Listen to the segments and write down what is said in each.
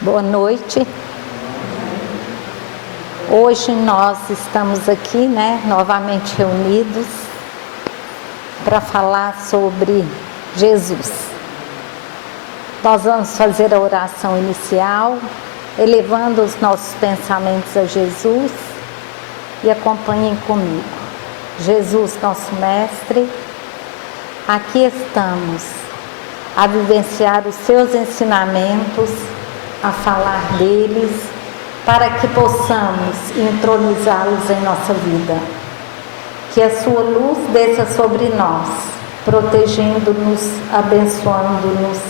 Boa noite. Hoje nós estamos aqui, novamente reunidos para falar sobre Jesus. Nós vamos fazer a oração inicial, elevando os nossos pensamentos a Jesus, e acompanhem comigo. Jesus, nosso Mestre, aqui estamos a vivenciar os seus ensinamentos, a falar deles, para que possamos entronizá-los em nossa vida. Que a sua luz desça sobre nós, protegendo-nos, abençoando-nos,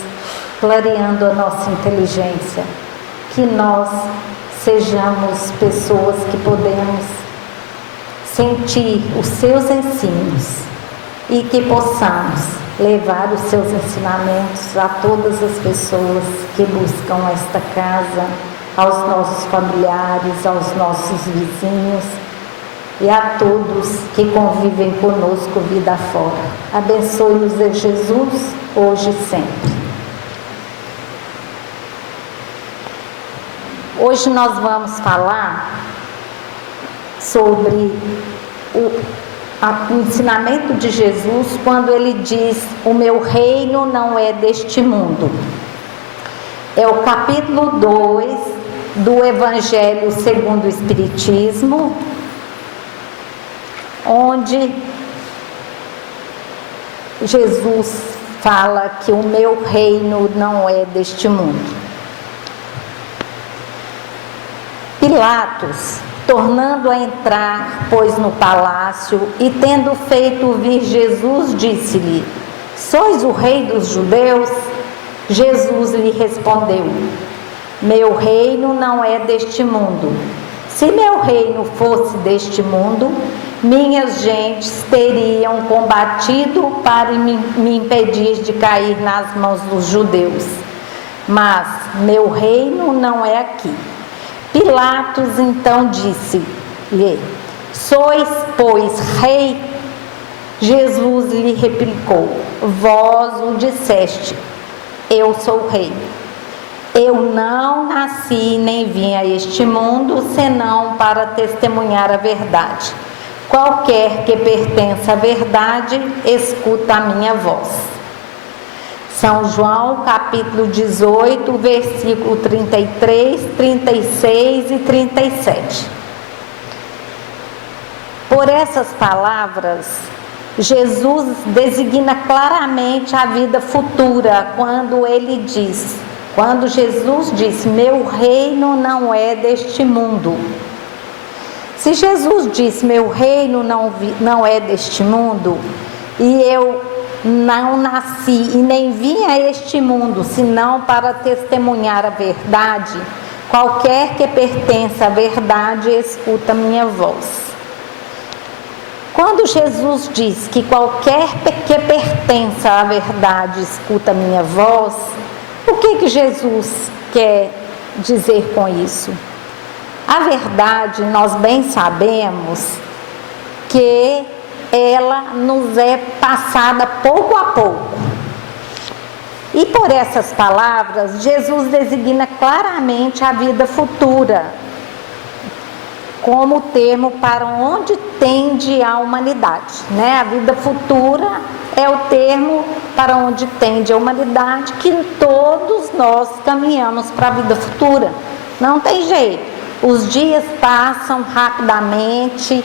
clareando a nossa inteligência. Que nós sejamos pessoas que podemos sentir os seus ensinos e que possamos levar os seus ensinamentos a todas as pessoas que buscam esta casa, aos nossos familiares, aos nossos vizinhos e a todos que convivem conosco vida afora. Abençoe-nos em Jesus, hoje e sempre. Hoje nós vamos falar sobre o ensinamento de Jesus quando ele diz: o meu reino não é deste mundo. É o capítulo 2 do Evangelho segundo o Espiritismo, onde Jesus fala que o meu reino não é deste mundo. Pilatos, tornando a entrar, pois, no palácio, e tendo feito vir Jesus, disse-lhe: sois o rei dos judeus? Jesus lhe respondeu: meu reino não é deste mundo. Se meu reino fosse deste mundo, minhas gentes teriam combatido para me impedir de cair nas mãos dos judeus. Mas meu reino não é aqui. Pilatos então disse-lhe: sois, pois, rei? Jesus lhe replicou: vós o disseste, eu sou rei. Eu não nasci nem vim a este mundo senão para testemunhar a verdade. Qualquer que pertença à verdade, escuta a minha voz. São João, capítulo 18, versículo 33, 36 e 37. Por essas palavras, Jesus designa claramente a vida futura quando Jesus diz: meu reino não é deste mundo. Se Jesus diz: meu reino não é deste mundo, e eu não nasci e nem vim a este mundo senão para testemunhar a verdade, qualquer que pertença à verdade escuta minha voz. Quando Jesus diz que qualquer que pertença à verdade escuta minha voz, o que Jesus quer dizer com isso? A verdade, nós bem sabemos que ela nos é passada pouco a pouco. E por essas palavras, Jesus designa claramente a vida futura como termo para onde tende a humanidade, A vida futura é o termo para onde tende a humanidade, que todos nós caminhamos para a vida futura. Não tem jeito. Os dias passam rapidamente,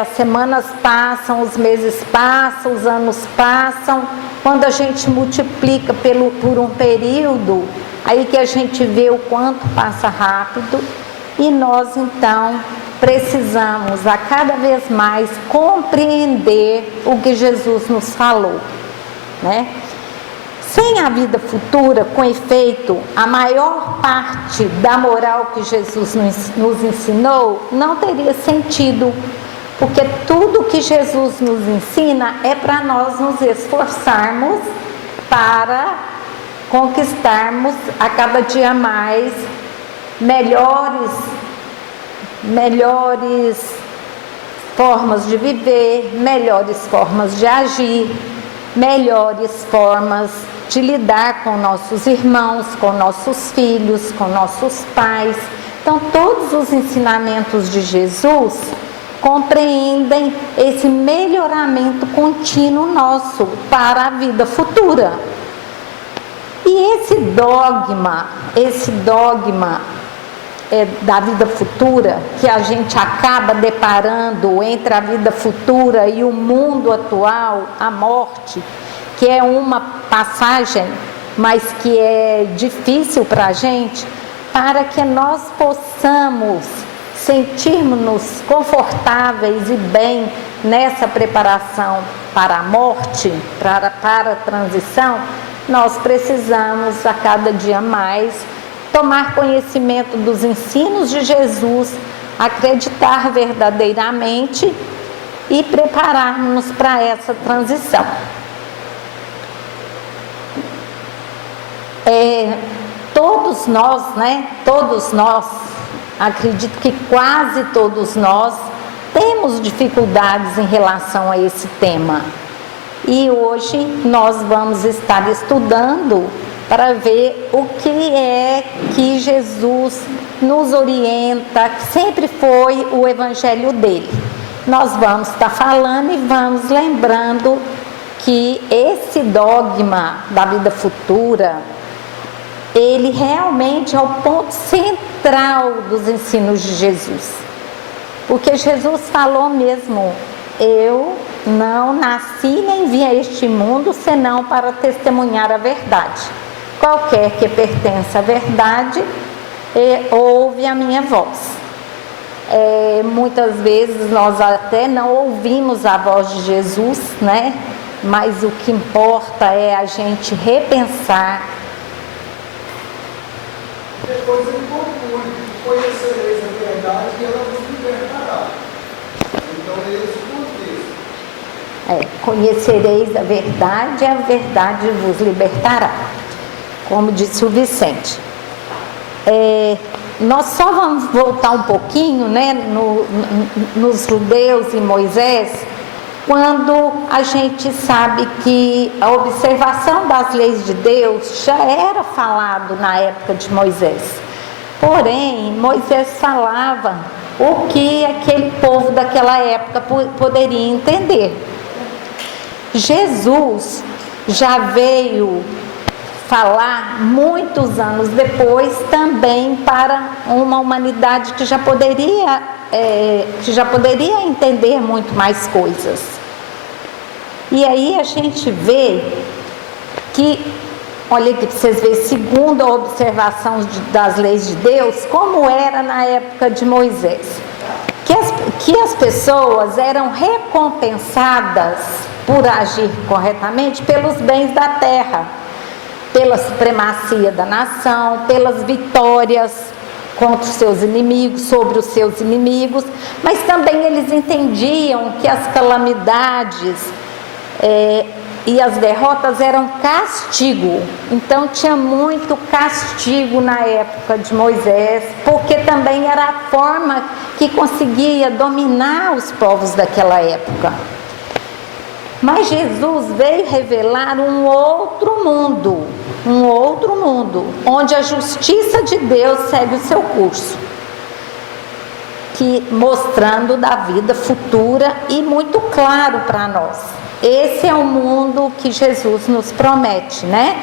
as semanas passam, os meses passam, os anos passam. Quando a gente multiplica por um período, aí que a gente vê o quanto passa rápido. E nós então precisamos a cada vez mais compreender o que Jesus nos falou, Sem a vida futura, com efeito, a maior parte da moral que Jesus nos ensinou não teria sentido, porque tudo que Jesus nos ensina é para nós nos esforçarmos para conquistarmos a cada dia mais melhores formas de viver, melhores formas de agir, melhores formas de lidar com nossos irmãos, com nossos filhos, com nossos pais. Então, todos os ensinamentos de Jesus compreendem esse melhoramento contínuo nosso para a vida futura. E esse dogma da vida futura, que a gente acaba deparando entre a vida futura e o mundo atual, a morte, que é uma passagem, mas que é difícil para a gente, para que nós possamos sentirmos-nos confortáveis e bem nessa preparação para a morte, para a transição, nós precisamos a cada dia mais tomar conhecimento dos ensinos de Jesus, acreditar verdadeiramente e preparar-nos para essa transição. Todos nós, acredito que quase todos nós, temos dificuldades em relação a esse tema. E hoje nós vamos estar estudando para ver o que é que Jesus nos orienta, que sempre foi o evangelho dele. Nós vamos estar falando e vamos lembrando que esse dogma da vida futura, ele realmente é o ponto central dos ensinos de Jesus. Porque Jesus falou mesmo: eu não nasci nem vim a este mundo senão para testemunhar a verdade. Qualquer que pertence à verdade, ouve a minha voz. Muitas vezes nós até não ouvimos a voz de Jesus, né? Mas o que importa é a gente repensar. Depois ele conclui: conhecereis a verdade e ela vos libertará. Então é esse o contexto. Conhecereis a verdade vos libertará. Como disse o Vicente. Nós só vamos voltar um pouquinho, né, nos judeus e Moisés, quando a gente sabe que a observação das leis de Deus já era falado na época de Moisés. Porém, Moisés falava o que aquele povo daquela época poderia entender. Jesus já veio falar muitos anos depois também para uma humanidade que já poderia entender muito mais coisas. E aí a gente vê que, olha aqui para vocês verem, segundo a observação das leis de Deus, como era na época de Moisés, que as pessoas eram recompensadas por agir corretamente pelos bens da terra, pela supremacia da nação, pelas vitórias contra os seus inimigos, sobre os seus inimigos, mas também eles entendiam que as calamidades e as derrotas eram castigo. Então tinha muito castigo na época de Moisés, porque também era a forma que conseguia dominar os povos daquela época. Mas Jesus veio revelar um outro mundo, onde a justiça de Deus segue o seu curso, mostrando da vida futura e muito claro para nós. Esse é o mundo que Jesus nos promete, né?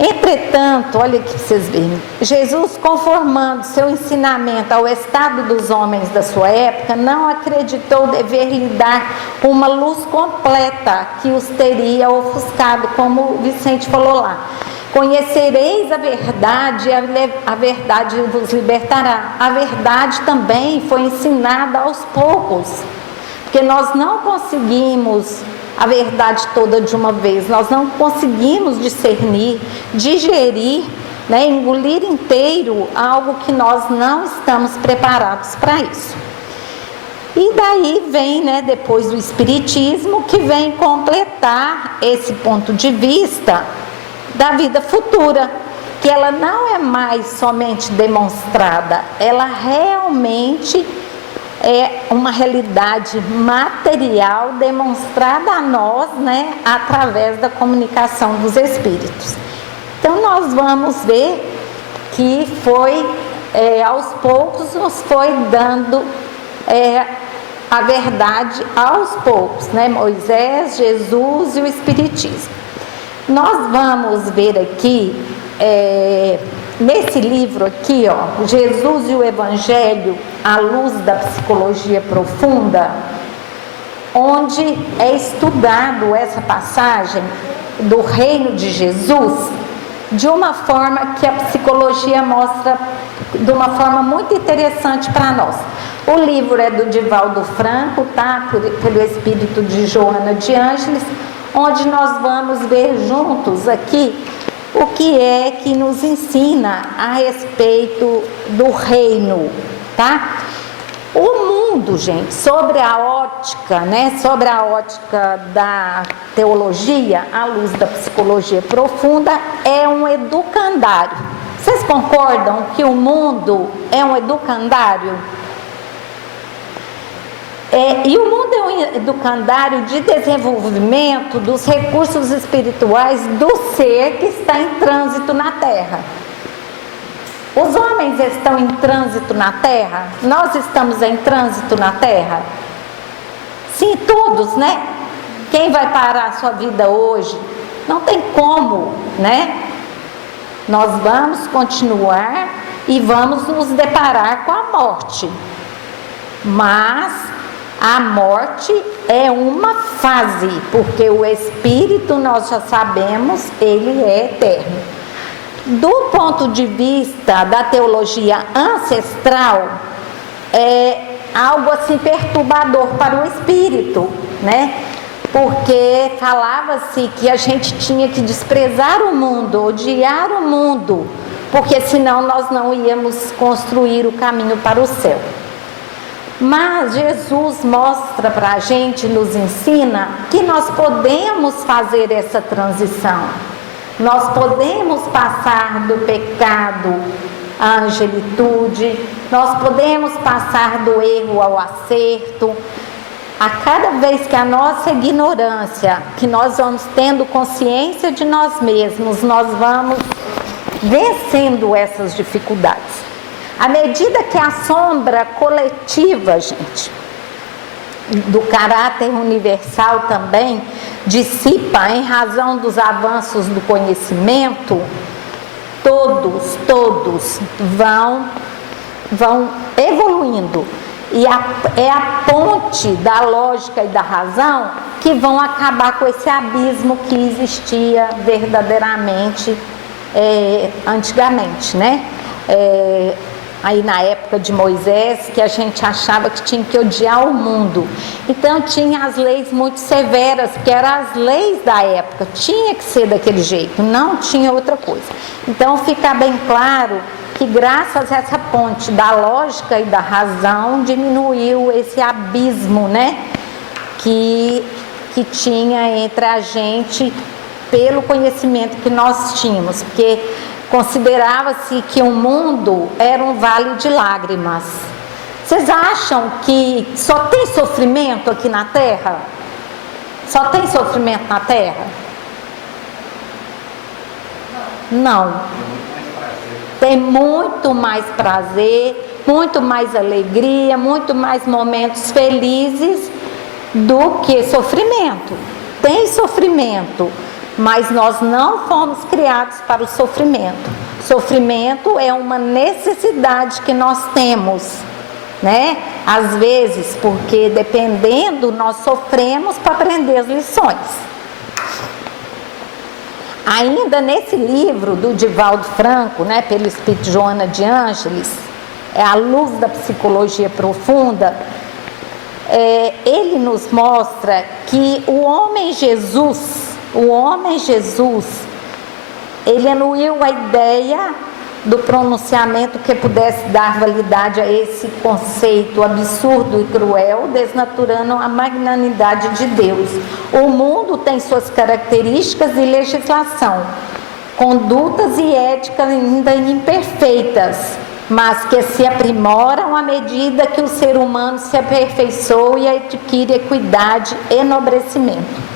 Entretanto, olha aqui para vocês verem, Jesus, conformando seu ensinamento ao estado dos homens da sua época, não acreditou dever lhe dar uma luz completa que os teria ofuscado, como o Vicente falou lá. Conhecereis a verdade e a verdade vos libertará. A verdade também foi ensinada aos poucos, porque nós não conseguimos a verdade toda de uma vez, nós não conseguimos discernir, digerir, né, engolir inteiro algo que nós não estamos preparados para isso. E daí vem, né, depois do Espiritismo, que vem completar esse ponto de vista da vida futura, que ela não é mais somente demonstrada, ela realmente é uma realidade material demonstrada a nós, né, através da comunicação dos espíritos. Então nós vamos ver que foi, aos poucos, nos foi dando a verdade aos poucos, né? Moisés, Jesus e o Espiritismo. Nós vamos ver aqui, nesse livro aqui, ó, Jesus e o Evangelho à luz da psicologia profunda, onde é estudado essa passagem do reino de Jesus de uma forma que a psicologia mostra de uma forma muito interessante para nós. O livro é do Divaldo Franco, tá? Pelo espírito de Joana de Ângeles, onde nós vamos ver juntos aqui o que é que nos ensina a respeito do reino, tá? O mundo, gente, sobre a ótica, né? Sobre a ótica da teologia, à luz da psicologia profunda, é um educandário. Vocês concordam que o mundo é um educandário? E o mundo é um educandário de desenvolvimento dos recursos espirituais do ser que está em trânsito na Terra. Os homens estão em trânsito na Terra? Nós estamos em trânsito na Terra? Sim, todos, né? Quem vai parar a sua vida hoje? Não tem como, né? Nós vamos continuar e vamos nos deparar com a morte. Mas a morte é uma fase, porque o espírito, nós já sabemos, ele é eterno. Do ponto de vista da teologia ancestral, é algo assim perturbador para o espírito, né? Porque falava-se que a gente tinha que desprezar o mundo, odiar o mundo, porque senão nós não íamos construir o caminho para o céu. Mas Jesus mostra para a gente, nos ensina que nós podemos fazer essa transição. Nós podemos passar do pecado à angelitude, nós podemos passar do erro ao acerto. A cada vez que a nossa ignorância, que nós vamos tendo consciência de nós mesmos, nós vamos vencendo essas dificuldades. À medida que a sombra coletiva, gente, do caráter universal também dissipa em razão dos avanços do conhecimento, todos vão evoluindo. E é a ponte da lógica e da razão que vão acabar com esse abismo que existia verdadeiramente antigamente, né? Aí na época de Moisés, que a gente achava que tinha que odiar o mundo. Então tinha as leis muito severas, que eram as leis da época, tinha que ser daquele jeito, não tinha outra coisa. Então fica bem claro que graças a essa ponte da lógica e da razão, diminuiu esse abismo, né, que tinha entre a gente pelo conhecimento que nós tínhamos, porque considerava-se que o mundo era um vale de lágrimas. Vocês acham que só tem sofrimento aqui na Terra? Só tem sofrimento na Terra? Não. Tem muito mais prazer, muito mais alegria, muito mais momentos felizes do que sofrimento. Tem sofrimento, mas nós não fomos criados para o sofrimento. Sofrimento é uma necessidade que nós temos, né? Às vezes, porque dependendo, nós sofremos para aprender as lições. Ainda nesse livro do Divaldo Franco, né, pelo espírito de Joana de Ângeles, à luz da psicologia profunda, ele nos mostra que o homem Jesus, ele anuiu a ideia do pronunciamento que pudesse dar validade a esse conceito absurdo e cruel, desnaturando a magnanimidade de Deus. O mundo tem suas características e legislação, condutas e éticas ainda imperfeitas, mas que se aprimoram à medida que o ser humano se aperfeiçoa e adquire equidade e enobrecimento.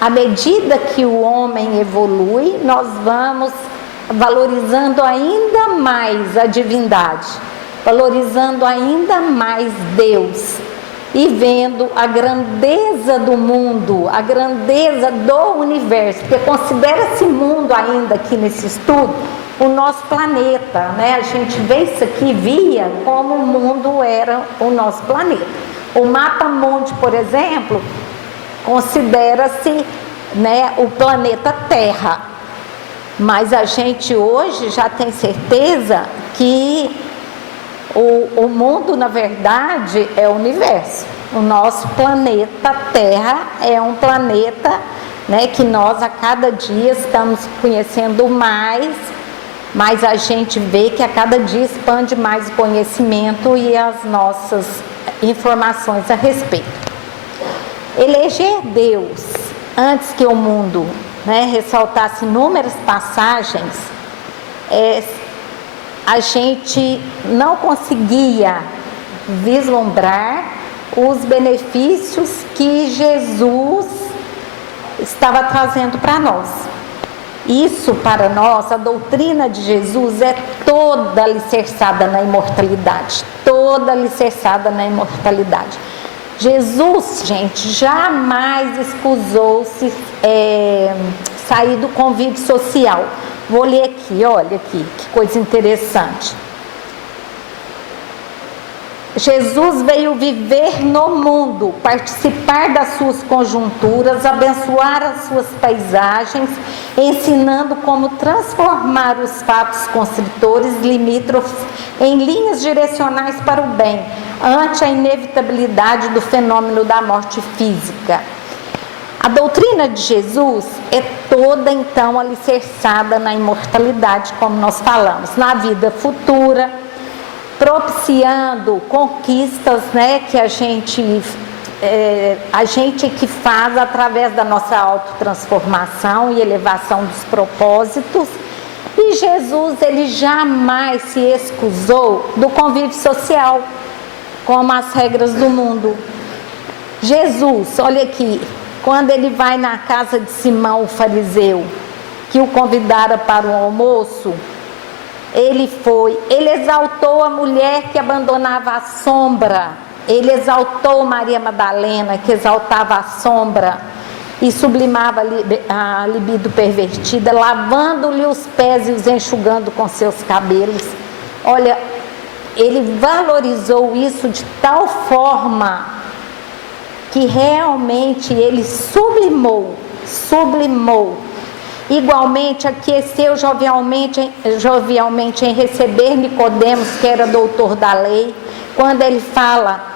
À medida que o homem evolui, nós vamos valorizando ainda mais a divindade, valorizando ainda mais Deus e vendo a grandeza do mundo, a grandeza do universo, porque considera esse mundo ainda aqui nesse estudo o nosso planeta, né? A gente vê isso aqui, via como o mundo era o nosso planeta. O mapa mundi, por exemplo, considera-se, né, o planeta Terra, mas a gente hoje já tem certeza que o mundo, na verdade, é o universo. O nosso planeta Terra é um planeta, né, que nós a cada dia estamos conhecendo mais, mas a gente vê que a cada dia expande mais o conhecimento e as nossas informações a respeito. Eleger Deus antes que o mundo, né, ressaltasse inúmeras passagens, a gente não conseguia vislumbrar os benefícios que Jesus estava trazendo para nós. Isso para nós, a doutrina de Jesus é toda alicerçada na imortalidade, toda alicerçada na imortalidade. Jesus, gente, jamais escusou-se sair do convívio social. Vou ler aqui, olha aqui, que coisa interessante. Jesus veio viver no mundo, participar das suas conjunturas, abençoar as suas paisagens, ensinando como transformar os fatos constritores limítrofes em linhas direcionais para o bem, ante a inevitabilidade do fenômeno da morte física. A doutrina de Jesus é toda, então, alicerçada na imortalidade, como nós falamos, na vida futura, propiciando conquistas, né, que a gente que faz através da nossa autotransformação e elevação dos propósitos. E Jesus, ele jamais se excusou do convívio social, como as regras do mundo. Jesus, olha aqui, quando ele vai na casa de Simão, o fariseu, que o convidara para o almoço, ele exaltou a mulher que abandonava a sombra, ele exaltou Maria Madalena, que exaltava a sombra e sublimava a libido pervertida, lavando-lhe os pés e os enxugando com seus cabelos. Olha, ele valorizou isso de tal forma que realmente ele sublimou. Igualmente aqueceu jovialmente em receber Nicodemos, que era doutor da lei, quando ele fala,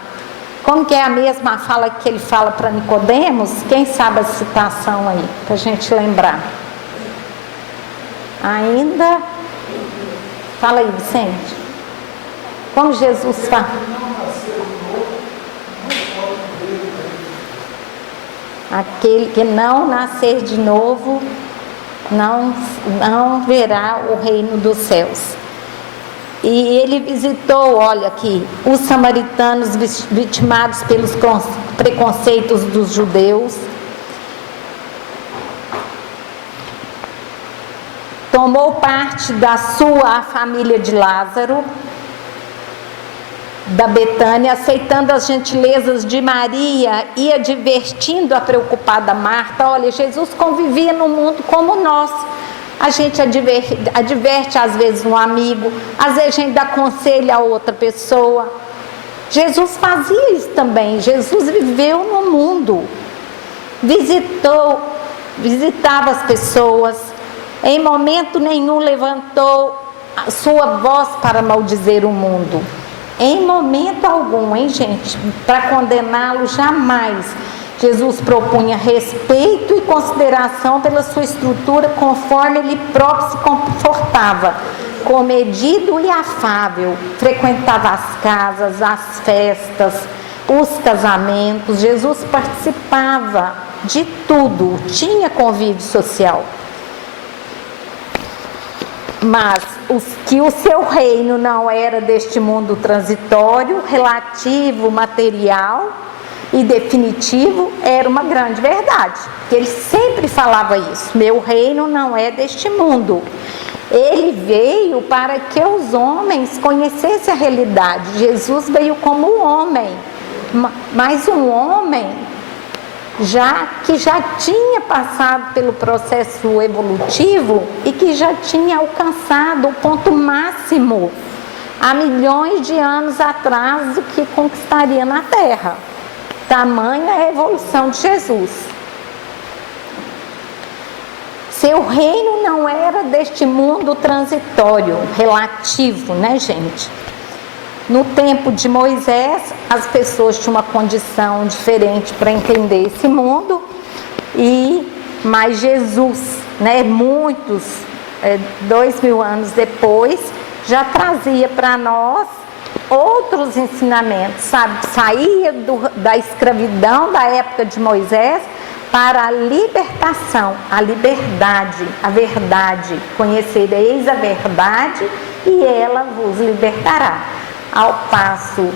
como que é a mesma fala que ele fala para Nicodemos? Quem sabe a citação aí, para a gente lembrar? Ainda, fala aí, Vicente. Como Jesus fala? Aquele que não nascer de novo não verá o reino dos céus. E ele visitou, olha aqui, os samaritanos vitimados pelos preconceitos dos judeus. Tomou parte da sua família de Lázaro, da Betânia, aceitando as gentilezas de Maria e advertindo a preocupada Marta. Olha, Jesus convivia no mundo como nós. A gente adverte às vezes um amigo, às vezes a gente dá conselho a outra pessoa. Jesus fazia isso também. Jesus viveu no mundo, visitava as pessoas, em momento nenhum levantou a sua voz para maldizer o mundo. Em momento algum, hein, gente? Para condená-lo, jamais. Jesus propunha respeito e consideração pela sua estrutura, conforme ele próprio se comportava, comedido e afável. Frequentava as casas, as festas, os casamentos. Jesus participava de tudo, tinha convívio social. mas que o seu reino não era deste mundo transitório, relativo, material e definitivo, era uma grande verdade. Ele sempre falava isso: meu reino não é deste mundo. Ele veio para que os homens conhecessem a realidade. Jesus veio como um homem, mas um homem que já tinha passado pelo processo evolutivo e que já tinha alcançado o ponto máximo há milhões de anos atrás do que conquistaria na Terra. Tamanha a evolução de Jesus. Seu reino não era deste mundo transitório, relativo, né, gente? No tempo de Moisés, as pessoas tinham uma condição diferente para entender esse mundo, mas Jesus, né, 2000 anos depois, já trazia para nós outros ensinamentos, sabe? Saía da escravidão da época de Moisés para a libertação, a liberdade, a verdade. Conhecereis a verdade e ela vos libertará. Ao passo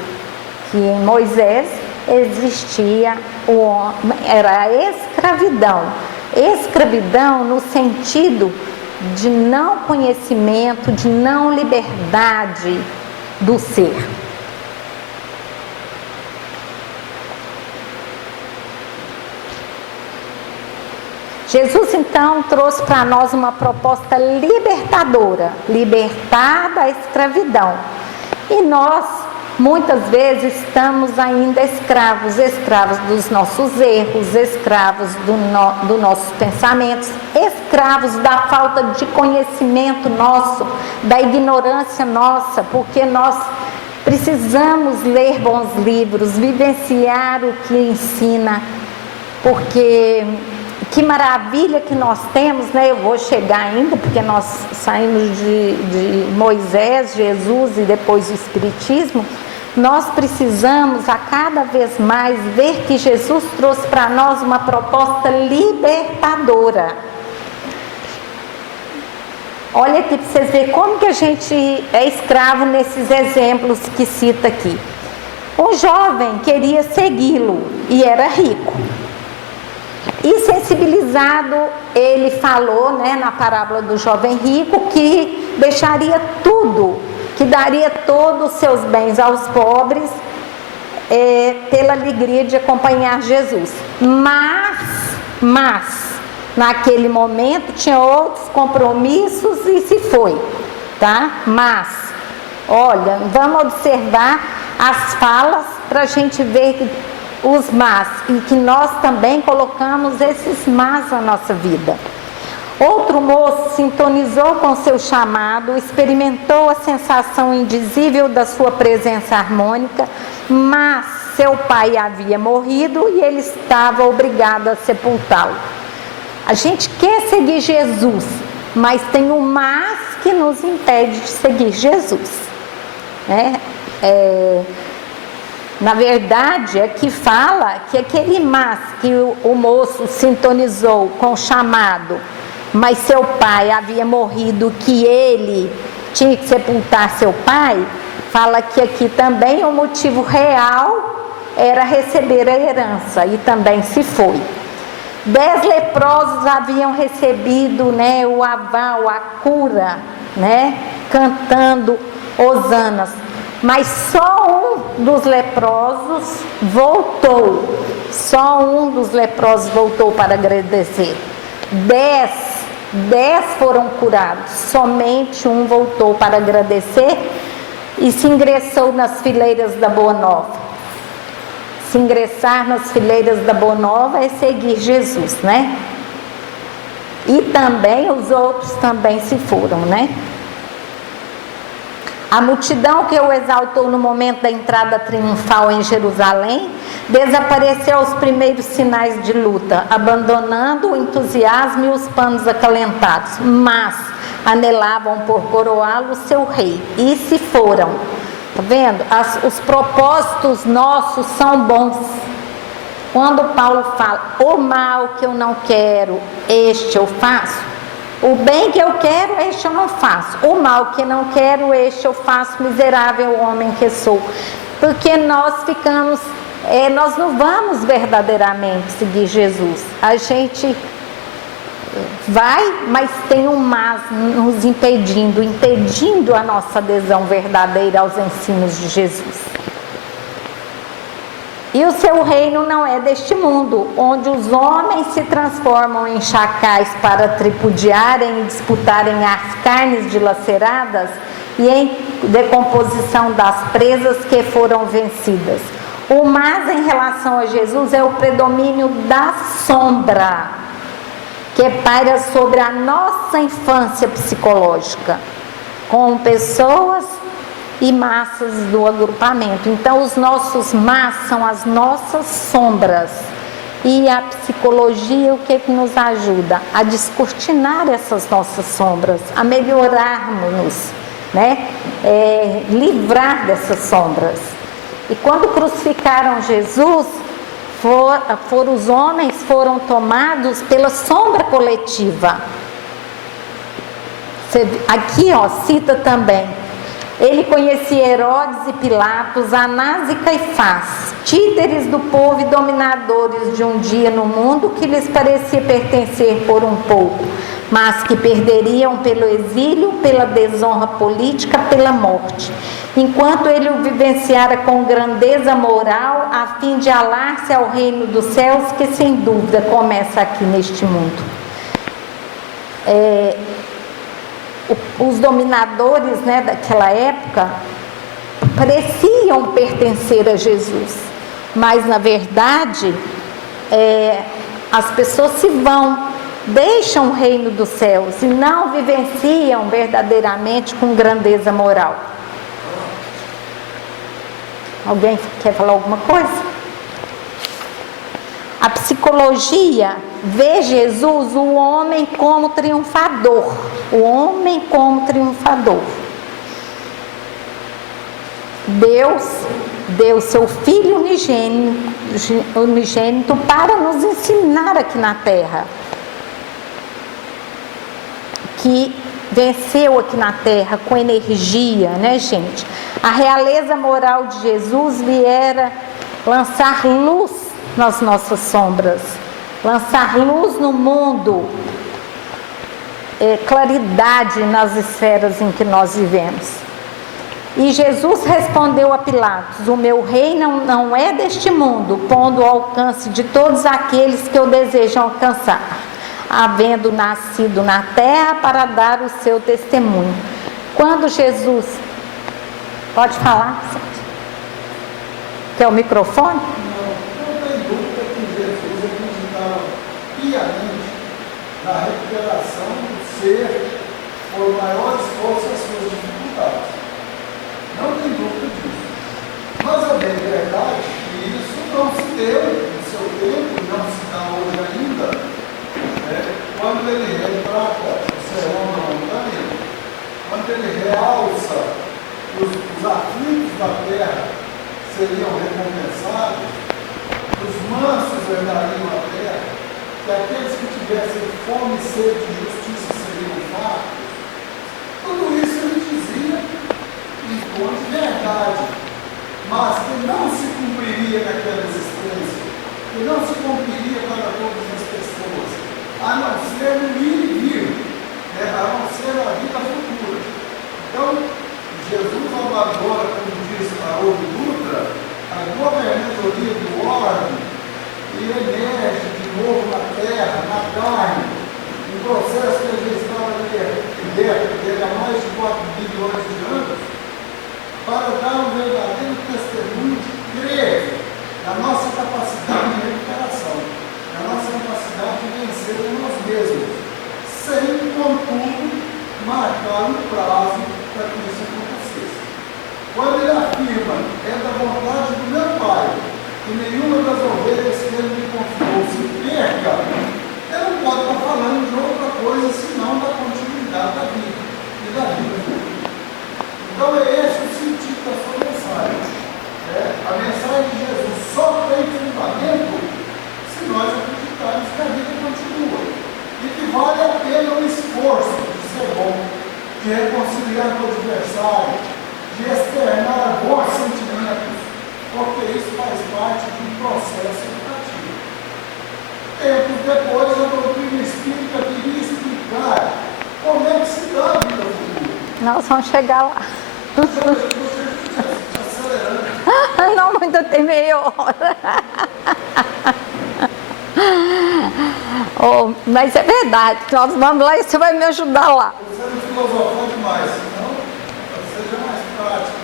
que em Moisés existia era a escravidão. Escravidão no sentido de não conhecimento, de não liberdade do ser. Jesus então trouxe para nós uma proposta libertadora, libertar da escravidão. E nós, muitas vezes, estamos ainda escravos dos nossos erros, escravos dos nossos pensamentos, escravos da falta de conhecimento nosso, da ignorância nossa, porque nós precisamos ler bons livros, vivenciar o que ensina, porque que maravilha que nós temos, né? Eu vou chegar ainda, porque nós saímos de Moisés, Jesus e depois o Espiritismo. Nós precisamos a cada vez mais ver que Jesus trouxe para nós uma proposta libertadora. Olha aqui para vocês verem como que a gente é escravo nesses exemplos que cita aqui. Um jovem queria segui-lo e era rico. E sensibilizado, ele falou, né, na parábola do jovem rico, que deixaria tudo, que daria todos os seus bens aos pobres, pela alegria de acompanhar Jesus. Mas, naquele momento, tinha outros compromissos e se foi, tá? Mas, olha, vamos observar as falas para a gente ver os mas, e que nós também colocamos esses mas na nossa vida. Outro moço sintonizou com seu chamado, experimentou a sensação indizível da sua presença harmônica, mas seu pai havia morrido e ele estava obrigado a sepultá-lo. A gente quer seguir Jesus, mas tem um mas que nos impede de seguir Jesus, né? Na verdade, aqui fala que aquele mas que o moço sintonizou com o chamado, mas seu pai havia morrido, que ele tinha que sepultar seu pai, fala que aqui também o motivo real era receber a herança, e também se foi. 10 leprosos haviam recebido, né, o aval, a cura, né, cantando hosanas. Mas só um dos leprosos voltou. Só um dos leprosos voltou para agradecer. 10 foram curados. Somente um voltou para agradecer e se ingressou nas fileiras da Boa Nova. Se ingressar nas fileiras da Boa Nova é seguir Jesus, né? E também os outros também se foram, né? A multidão que o exaltou no momento da entrada triunfal em Jerusalém desapareceu aos primeiros sinais de luta, abandonando o entusiasmo e os panos acalentados, mas anelavam por coroá-lo seu rei, e se foram. Tá vendo? Os propósitos nossos são bons. Quando Paulo fala, o mal que eu não quero, este eu faço, O bem que eu quero, este eu não faço. O mal que não quero, este eu faço, miserável homem que sou. Porque nós ficamos, nós não vamos verdadeiramente seguir Jesus. A gente vai, mas tem um mas nos impedindo a nossa adesão verdadeira aos ensinos de Jesus. E o seu reino não é deste mundo, onde os homens se transformam em chacais para tripudiarem e disputarem as carnes dilaceradas e em decomposição das presas que foram vencidas. O mas em relação a Jesus é o predomínio da sombra que paira sobre a nossa infância psicológica, com pessoas e massas do agrupamento. Então os nossos mas são as nossas sombras. E a psicologia, o que nos ajuda? A descortinar essas nossas sombras, a melhorarmos-nos, né? Livrar dessas sombras. E quando crucificaram Jesus, os homens foram tomados pela sombra coletiva. Aqui, cita também. Ele conhecia Herodes e Pilatos, Anás e Caifás, títeres do povo e dominadores de um dia no mundo que lhes parecia pertencer por um pouco, mas que perderiam pelo exílio, pela desonra política, pela morte. Enquanto ele o vivenciara com grandeza moral, a fim de alar-se ao reino dos céus, que sem dúvida começa aqui neste mundo. Os dominadores, né, daquela época pareciam pertencer a Jesus, mas na verdade as pessoas se vão, deixam o reino dos céus e não vivenciam verdadeiramente com grandeza moral. Alguém quer falar alguma coisa? A psicologia vê Jesus, o homem, como triunfador. O homem como triunfador. Deus deu seu Filho unigênito para nos ensinar aqui na terra. Que venceu aqui na terra com energia, né, gente? A realeza moral de Jesus viera lançar luz nas nossas sombras, lançar luz no mundo, claridade nas esferas em que nós vivemos. E Jesus respondeu a Pilatos: o meu reino não é deste mundo, pondo ao alcance de todos aqueles que o desejam alcançar, havendo nascido na terra para dar o seu testemunho. Quando Jesus... Pode falar? Quer o microfone? Na recuperação do ser por maior esforço às suas dificuldades. Não tem dúvida disso. Mas é bem verdade que isso não se deu no seu tempo, não se dá hoje ainda, né? Quando ele retrata o sermão da montanha, quando ele realça os aflitos da terra seriam recompensados, os mansos herdariam a terra, que aqueles que tivessem fome e sede de justiça seriam fartos. Tudo isso ele dizia em tom de verdade, mas que não se cumpriria naquela existência, que não se cumpriria para todas as pessoas, a não ser no ir e vir, né? A não ser a vida futura. Então, Jesus abandona, como diz Haroldo Dutra, a governadoria do ordem e emerge de novo na terra, na carne, um processo que ele estava liberto dele há mais de 4 bilhões de anos, para dar um verdadeiro testemunho de crer na nossa capacidade de recuperação, na nossa capacidade de vencer a nós mesmos, sem, contudo, marcar um prazo para que isso acontecesse. Quando ele afirma: é da vontade do meu Pai que nenhuma das ovelhas que ele me confiou se perca, ele não pode estar falando de outra coisa senão da continuidade da vida e da vida. Então é esse o sentido da sua mensagem. A mensagem de Jesus só tem tempos depois, a doutrina espírita queria explicar como é que se dá a vida futura. Nós vamos chegar lá. Acelerando. Não, ainda tem meia hora. Oh, mas é verdade, nós vamos lá e você vai me ajudar lá. Você não filosofou demais, senão seja mais prática.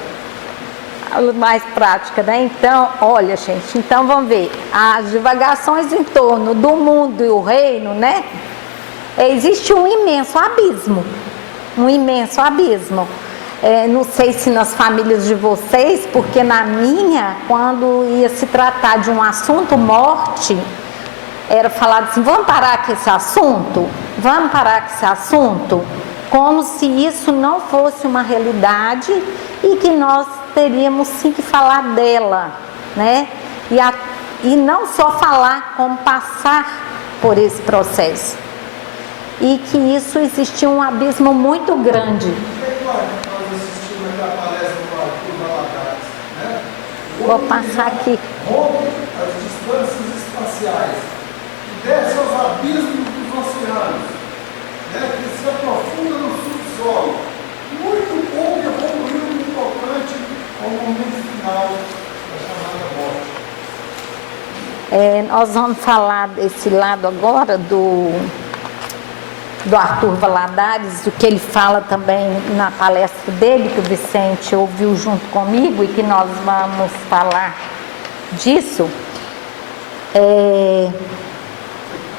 Mais prática, né? Então, olha, gente, então vamos ver. As divagações em torno do mundo e o reino, né? Existe um imenso abismo. Um imenso abismo. Não sei se nas famílias de vocês, porque na minha, quando ia se tratar de um assunto morte, era falado assim, vamos parar com esse assunto? Vamos parar com esse assunto? Como se isso não fosse uma realidade e que nós teríamos sim que falar dela, né? E não só falar, como passar por esse processo. E que isso existia um abismo muito grande. Nós assistimos aqui a palestra do Arthur Valadares, né? Vou passar aqui. Rompe as distâncias espaciais, que desce aos abismos dos oceanos, né? Que se aprofunda no subsolo. Muito pouco evoluiu no tocante ao momento final da chamada morte. Nós vamos falar desse lado agora do Arthur Valadares, o que ele fala também na palestra dele, que o Vicente ouviu junto comigo e que nós vamos falar disso.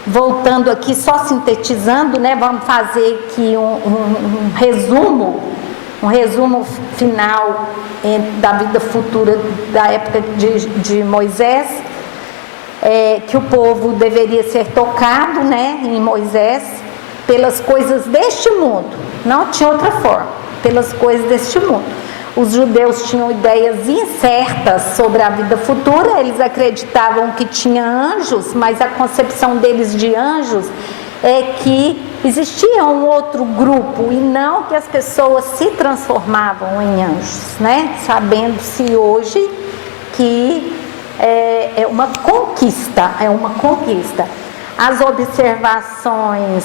Voltando aqui, só sintetizando, né, vamos fazer aqui um resumo final da vida futura da época de Moisés, que o povo deveria ser tocado, né, em Moisés, pelas coisas deste mundo, não tinha outra forma, pelas coisas deste mundo. Os judeus tinham ideias incertas sobre a vida futura, eles acreditavam que tinha anjos, mas a concepção deles de anjos é que existia um outro grupo e não que as pessoas se transformavam em anjos, né? Sabendo-se hoje que é uma conquista, As observações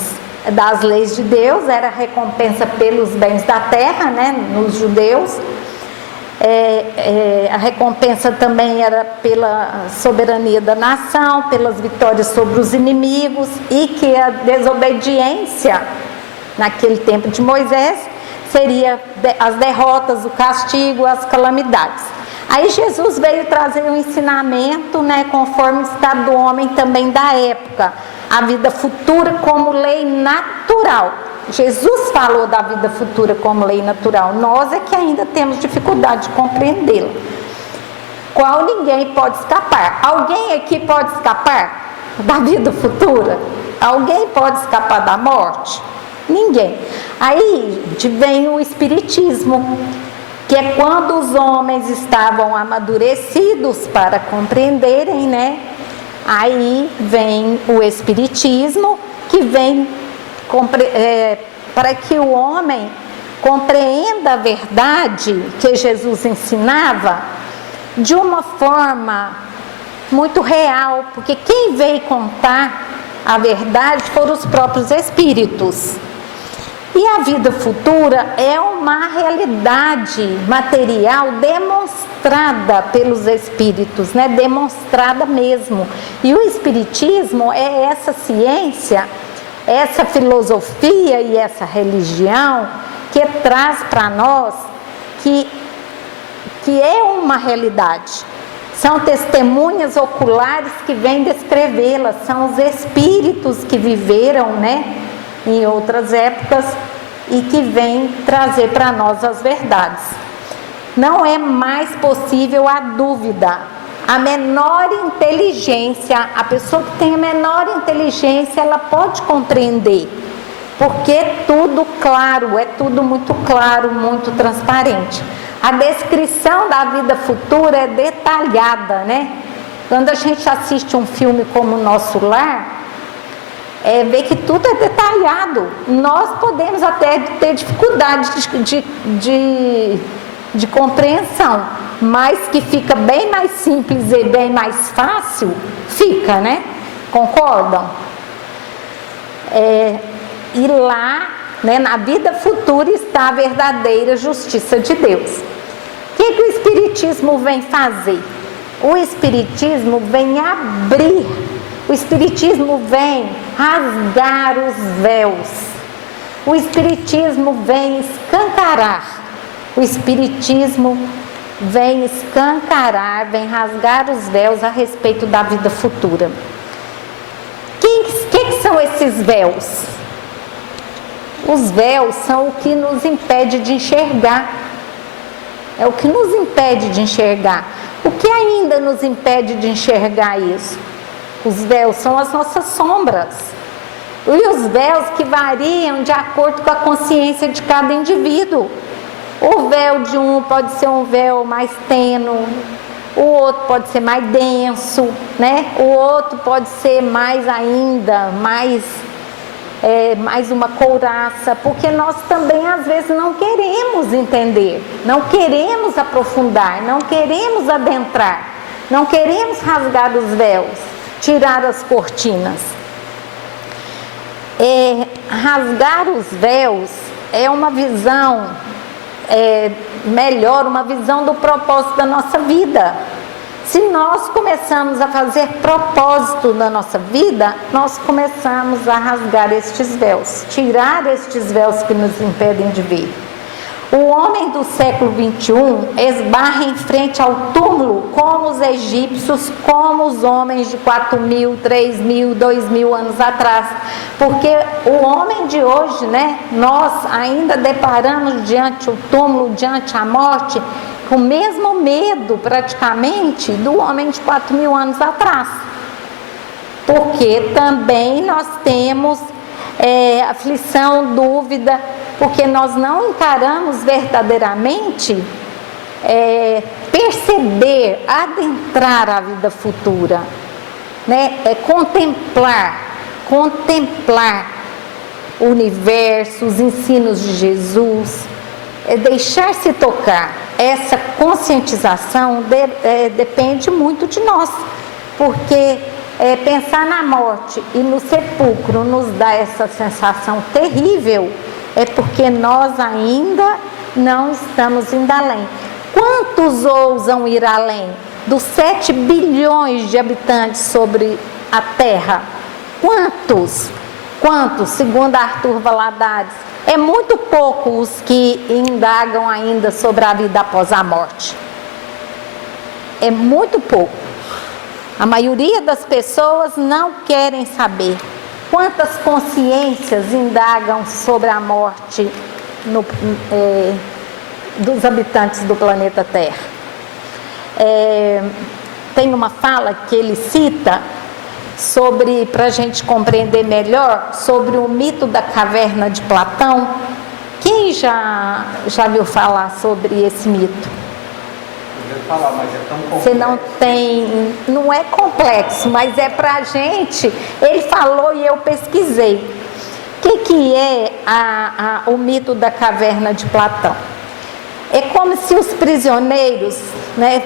das leis de Deus era recompensa pelos bens da terra, né, nos judeus. A recompensa também era pela soberania da nação, pelas vitórias sobre os inimigos, e que a desobediência naquele tempo de Moisés seria as derrotas, o castigo, as calamidades. Aí Jesus veio trazer um ensinamento, né, conforme o estado do homem também da época, a vida futura como lei natural. Jesus falou da vida futura como lei natural, nós é que ainda temos dificuldade de compreendê-la. Qual ninguém pode escapar. Alguém aqui pode escapar da vida futura? Alguém pode escapar da morte? Ninguém. Aí vem o espiritismo, que é quando os homens estavam amadurecidos para compreenderem, né? Aí vem o espiritismo, que vem para que o homem compreenda a verdade que Jesus ensinava de uma forma muito real, porque quem veio contar a verdade foram os próprios espíritos. E a vida futura é uma realidade material demonstrada pelos espíritos, né? Demonstrada mesmo. E o espiritismo é essa ciência, essa filosofia e essa religião que traz para nós que é uma realidade. São testemunhas oculares que vêm descrevê-la, são os espíritos que viveram, né, em outras épocas e que vêm trazer para nós as verdades. Não é mais possível a dúvida. A menor inteligência, a pessoa que tem a menor inteligência, ela pode compreender, porque é tudo claro, é tudo muito claro, muito transparente. A descrição da vida futura é detalhada, né? Quando a gente assiste um filme como O Nosso Lar, vê que tudo é detalhado. Nós podemos até ter dificuldade de compreensão, mas que fica bem mais simples e bem mais fácil, fica, né? Concordam? E lá, né, na vida futura está a verdadeira justiça de Deus. O que o Espiritismo vem fazer? O Espiritismo vem abrir, o Espiritismo vem rasgar os véus, o Espiritismo vem escancarar, o Espiritismo vem escancarar, vem rasgar os véus a respeito da vida futura. Que são esses véus? Os véus são o que nos impede de enxergar. É o que nos impede de enxergar. O que ainda nos impede de enxergar isso? Os véus são as nossas sombras. E os véus que variam de acordo com a consciência de cada indivíduo. O véu de um pode ser um véu mais tênue, o outro pode ser mais denso, né? O outro pode ser mais ainda, mais uma couraça, porque nós também às vezes não queremos entender, não queremos aprofundar, não queremos adentrar, não queremos rasgar os véus, tirar as cortinas. Rasgar os véus é uma visão melhor, uma visão do propósito da nossa vida. Se nós começamos a fazer propósito na nossa vida, nós começamos a rasgar estes véus, tirar estes véus que nos impedem de ver. O homem do século XXI esbarra em frente ao túmulo como os egípcios, como os homens de 4.000, 3.000, 2.000 anos atrás. Porque o homem de hoje, né, nós ainda deparamos diante o túmulo, diante a morte, com o mesmo medo praticamente do homem de 4.000 anos atrás. Porque também nós temos aflição, dúvida, porque nós não encaramos verdadeiramente perceber, adentrar a vida futura, né? Contemplar o universo, os ensinos de Jesus, deixar-se tocar. Essa conscientização depende muito de nós, porque pensar na morte e no sepulcro nos dá essa sensação terrível, é porque nós ainda não estamos indo além. Quantos ousam ir além dos 7 bilhões de habitantes sobre a Terra? Quantos? Segundo Arthur Valadares, é muito pouco os que indagam ainda sobre a vida após a morte. É muito pouco. A maioria das pessoas não querem saber. Quantas consciências indagam sobre a morte dos habitantes do planeta Terra? Tem uma fala que ele cita para a gente compreender melhor, sobre o mito da caverna de Platão. Quem já viu falar sobre esse mito? Falar, mas é tão complexo. Você não é complexo, mas é pra gente. Ele falou e eu pesquisei. O que é o mito da caverna de Platão? É como se os prisioneiros, né,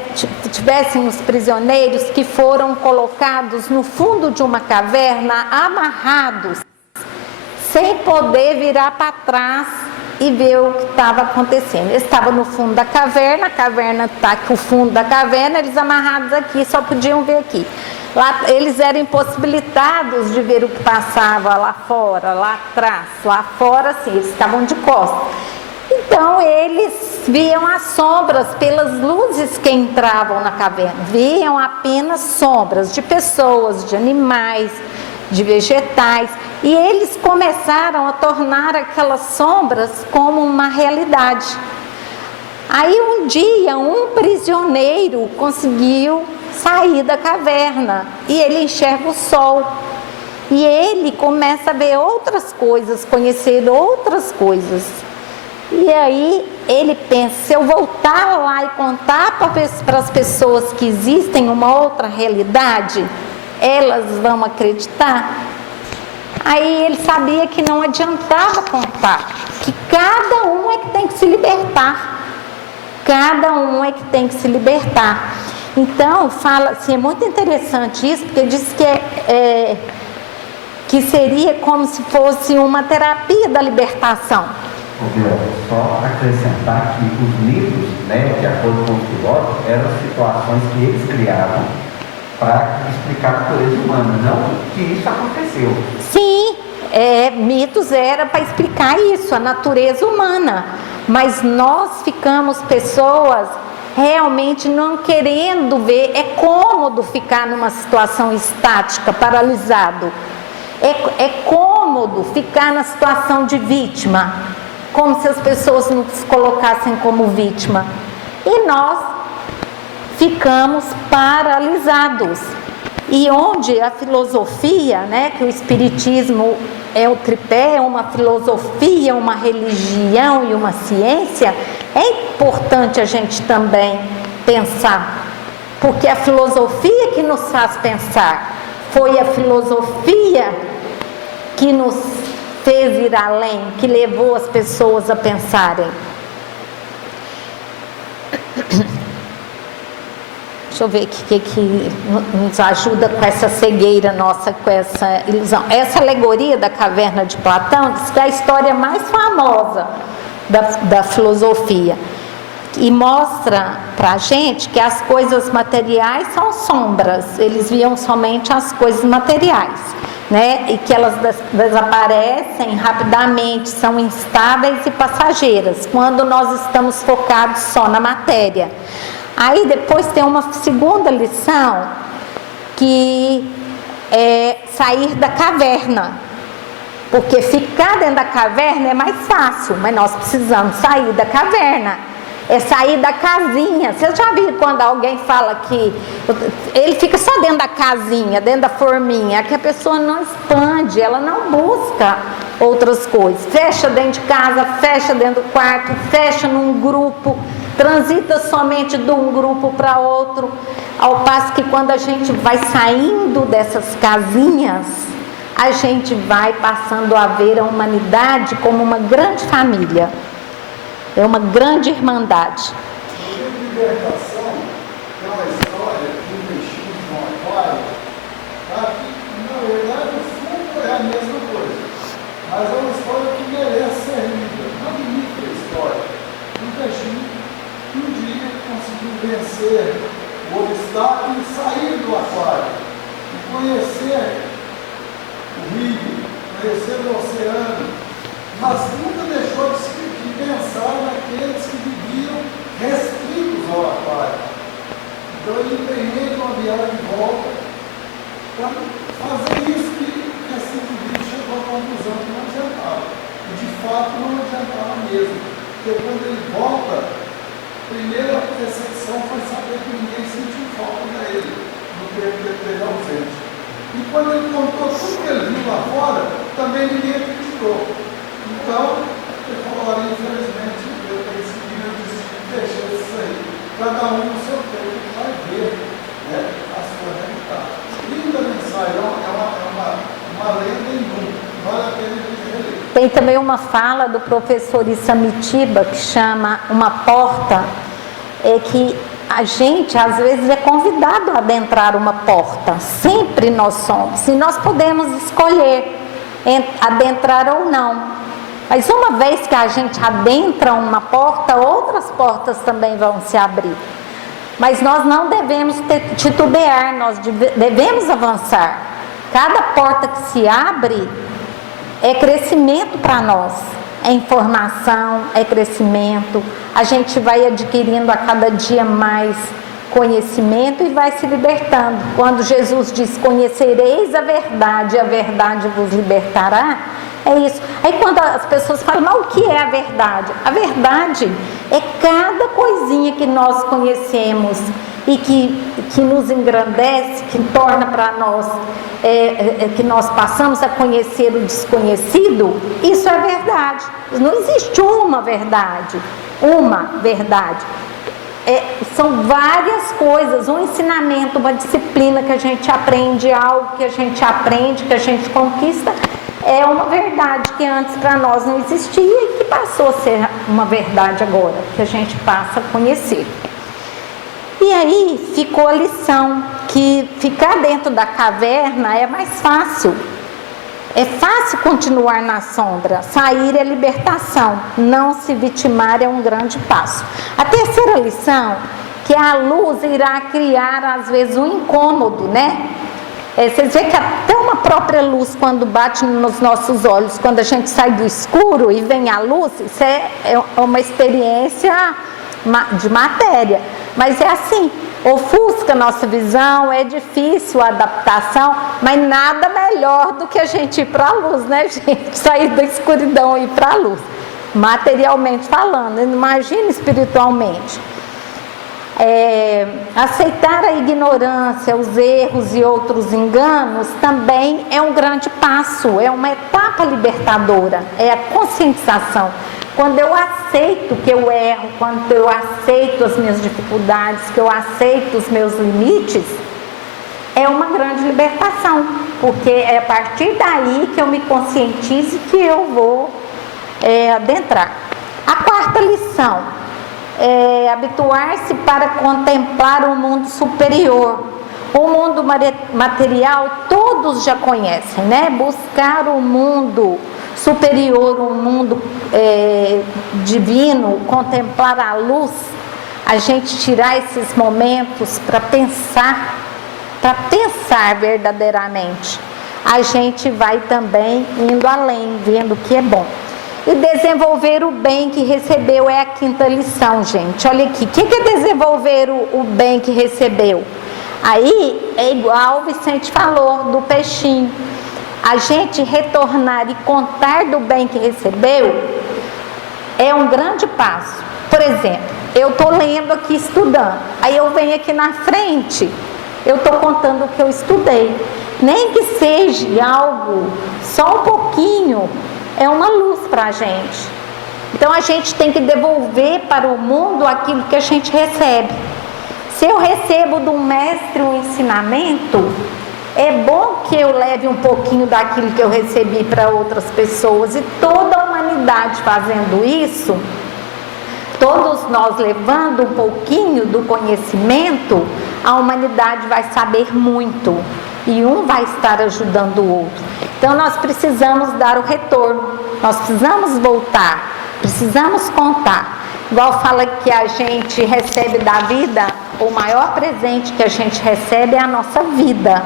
tivessem os prisioneiros que foram colocados no fundo de uma caverna, amarrados, sem poder virar para trás e ver o que estava acontecendo. Eles estavam no fundo da caverna, a caverna está aqui, o fundo da caverna, eles amarrados aqui, só podiam ver aqui. Lá, eles eram impossibilitados de ver o que passava lá fora, lá atrás, lá fora, assim, eles estavam de costas. Então eles viam as sombras pelas luzes que entravam na caverna, viam apenas sombras de pessoas, de animais, de vegetais, e eles começaram a tornar aquelas sombras como uma realidade. Aí um dia um prisioneiro conseguiu sair da caverna e ele enxerga o sol e ele começa a ver outras coisas, conhecer outras coisas. E aí ele pensa, se eu voltar lá e contar para as pessoas que existem uma outra realidade, elas vão acreditar? Aí ele sabia que não adiantava contar, que cada um é que tem que se libertar. Cada um é que tem que se libertar. Então, fala assim, é muito interessante isso, porque diz que seria como se fosse uma terapia da libertação. Só acrescentar que os mitos, né, de acordo com os filósofos, eram situações que eles criavam para explicar a natureza humana, não que isso aconteceu. Sim, mitos era para explicar isso, a natureza humana. Mas nós ficamos pessoas realmente não querendo ver. É cômodo ficar numa situação estática, paralisado. É cômodo ficar na situação de vítima, como se as pessoas nos colocassem como vítima. E nós ficamos paralisados. E onde a filosofia, né, que o espiritismo é o tripé, é uma filosofia, uma religião e uma ciência, é importante a gente também pensar, porque a filosofia que nos faz pensar, foi a filosofia que nos fez ir além, que levou as pessoas a pensarem. Deixa eu ver o que nos ajuda com essa cegueira nossa, com essa ilusão. Essa alegoria da caverna de Platão diz que é a história mais famosa da filosofia. E mostra para a gente que as coisas materiais são sombras. Eles viam somente as coisas materiais, né? E que elas desaparecem rapidamente, são instáveis e passageiras, quando nós estamos focados só na matéria. Aí depois tem uma segunda lição, que é sair da caverna, porque ficar dentro da caverna é mais fácil, mas nós precisamos sair da caverna, é sair da casinha. Vocês já viram quando alguém fala que ele fica só dentro da casinha, dentro da forminha, que a pessoa não expande, ela não busca outras coisas, fecha dentro de casa, fecha dentro do quarto, fecha num grupo, transita somente de um grupo para outro, ao passo que quando a gente vai saindo dessas casinhas, a gente vai passando a ver a humanidade como uma grande família, é uma grande irmandade. A libertação é uma história de um peixinho no aquário, tá? Que na verdade o fundo é a mesma coisa, mas é uma história que merece ser lida. Não limita a história. Um peixinho que um dia conseguiu vencer o obstáculo e sair do aquário e conhecer o rio, conhecer o oceano, mas nunca deixou de pensar naqueles que viviam restritos ao aquário. Então ele empreende uma viagem de volta para fazer isso que esse indivíduo chegou à conclusão que não adiantava. E de fato não adiantava mesmo, porque quando ele volta, a primeira percepção foi saber que ninguém sentiu falta dele no tempo que ele esteve ausente. E quando ele contou tudo que ele viu lá fora, também ninguém acreditou. Então, ele falou: olha, infelizmente, eu decidi meu destino, deixar isso aí. Cada um no seu tempo vai ver, né, a sua realidade. Linda mensagem, é uma lenda em um. Vale a pena a gente reler. Tem também uma fala do professor Isamitiba que chama Uma Porta, que a gente às vezes é convidado a adentrar uma porta, sempre nós somos, e nós podemos escolher adentrar ou não. Mas uma vez que a gente adentra uma porta, outras portas também vão se abrir. Mas nós não devemos titubear, nós devemos avançar. Cada porta que se abre é crescimento para nós, é informação, é crescimento. A gente vai adquirindo a cada dia mais conhecimento e vai se libertando. Quando Jesus diz: conhecereis a verdade vos libertará, é isso. Aí quando as pessoas falam: mas o que é a verdade? A verdade é cada coisinha que nós conhecemos e que nos engrandece, que torna para nós, que nós passamos a conhecer o desconhecido. Isso é verdade. Não existe uma verdade. São várias coisas, um ensinamento, uma disciplina que a gente aprende, algo que a gente aprende, que a gente conquista, é uma verdade que antes para nós não existia e que passou a ser uma verdade agora, que a gente passa a conhecer. E aí ficou a lição, que ficar dentro da caverna é mais fácil. É fácil continuar na sombra, sair é libertação, não se vitimar é um grande passo. A terceira lição, que a luz irá criar às vezes um incômodo, né? Vocês veem que até uma própria luz, quando bate nos nossos olhos, quando a gente sai do escuro e vem a luz, isso é uma experiência de matéria. Mas é assim, ofusca a nossa visão, é difícil a adaptação, mas nada melhor do que a gente ir para a luz, né, gente? Sair da escuridão e ir para a luz, materialmente falando, imagina espiritualmente. Aceitar a ignorância, os erros e outros enganos também é um grande passo, é uma etapa libertadora, é a conscientização. Quando eu aceito que eu erro, quando eu aceito as minhas dificuldades, que eu aceito os meus limites, é uma grande libertação, porque é a partir daí que eu me conscientizo que eu vou adentrar. A quarta lição é habituar-se para contemplar o mundo superior. O mundo material todos já conhecem, né? Buscar o mundo superior, o mundo divino, contemplar a luz, a gente tirar esses momentos para pensar verdadeiramente. A gente vai também indo além, vendo o que é bom. E desenvolver o bem que recebeu é a quinta lição, gente. Olha aqui, o que é desenvolver o bem que recebeu? Aí é igual o Vicente falou do peixinho. A gente retornar e contar do bem que recebeu é um grande passo. Por exemplo, eu estou lendo aqui, estudando. Aí eu venho aqui na frente, eu estou contando o que eu estudei. Nem que seja algo, só um pouquinho, é uma luz para a gente. Então a gente tem que devolver para o mundo aquilo que a gente recebe. Se eu recebo de um mestre um ensinamento, é bom que eu leve um pouquinho daquilo que eu recebi para outras pessoas. E toda a humanidade fazendo isso, todos nós levando um pouquinho do conhecimento, a humanidade vai saber muito. E um vai estar ajudando o outro. Então nós precisamos dar o retorno, nós precisamos voltar, precisamos contar. Igual fala que a gente recebe da vida, o maior presente que a gente recebe é a nossa vida.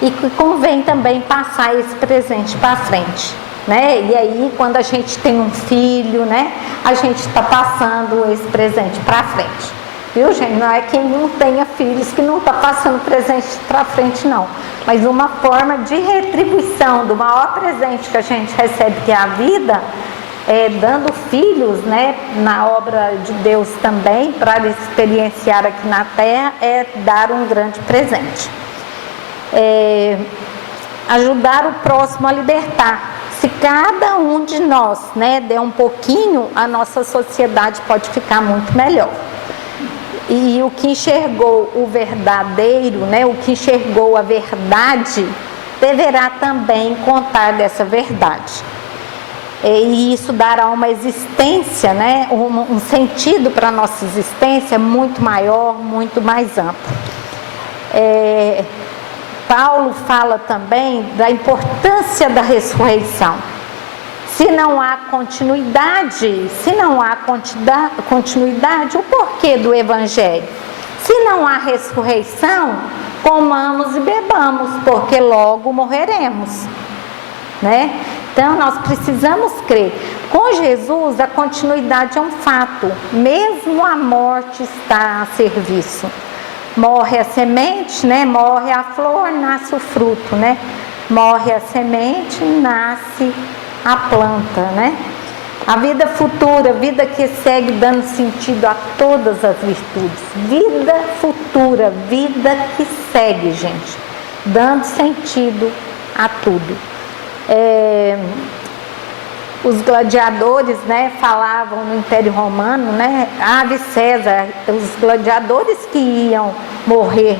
E que convém também passar esse presente para frente, né? E aí quando a gente tem um filho, né, a gente está passando esse presente para frente. Viu, gente? Não é quem não tenha filhos que não está passando presente para frente, não. Mas uma forma de retribuição do maior presente que a gente recebe, que é a vida, dando filhos, né, na obra de Deus também, para experienciar aqui na Terra, é dar um grande presente. Ajudar o próximo a libertar. Se cada um de nós, né, der um pouquinho, a nossa sociedade pode ficar muito melhor. E o que enxergou o verdadeiro, né, o que enxergou a verdade, deverá também contar dessa verdade. E isso dará uma existência, né, um sentido para a nossa existência muito maior, muito mais amplo. Paulo fala também da importância da ressurreição. Se não há continuidade, o porquê do Evangelho? Se não há ressurreição, comamos e bebamos, porque logo morreremos, né? Então nós precisamos crer. Com Jesus a continuidade é um fato, mesmo a morte está a serviço. Morre a semente, né? Morre a flor, nasce o fruto, né? Morre a semente, nasce a planta, né? A vida futura, vida que segue dando sentido a todas as virtudes. Vida futura, vida que segue, gente, dando sentido a tudo. Os gladiadores, né, falavam no Império Romano, né, Ave César, os gladiadores que iam morrer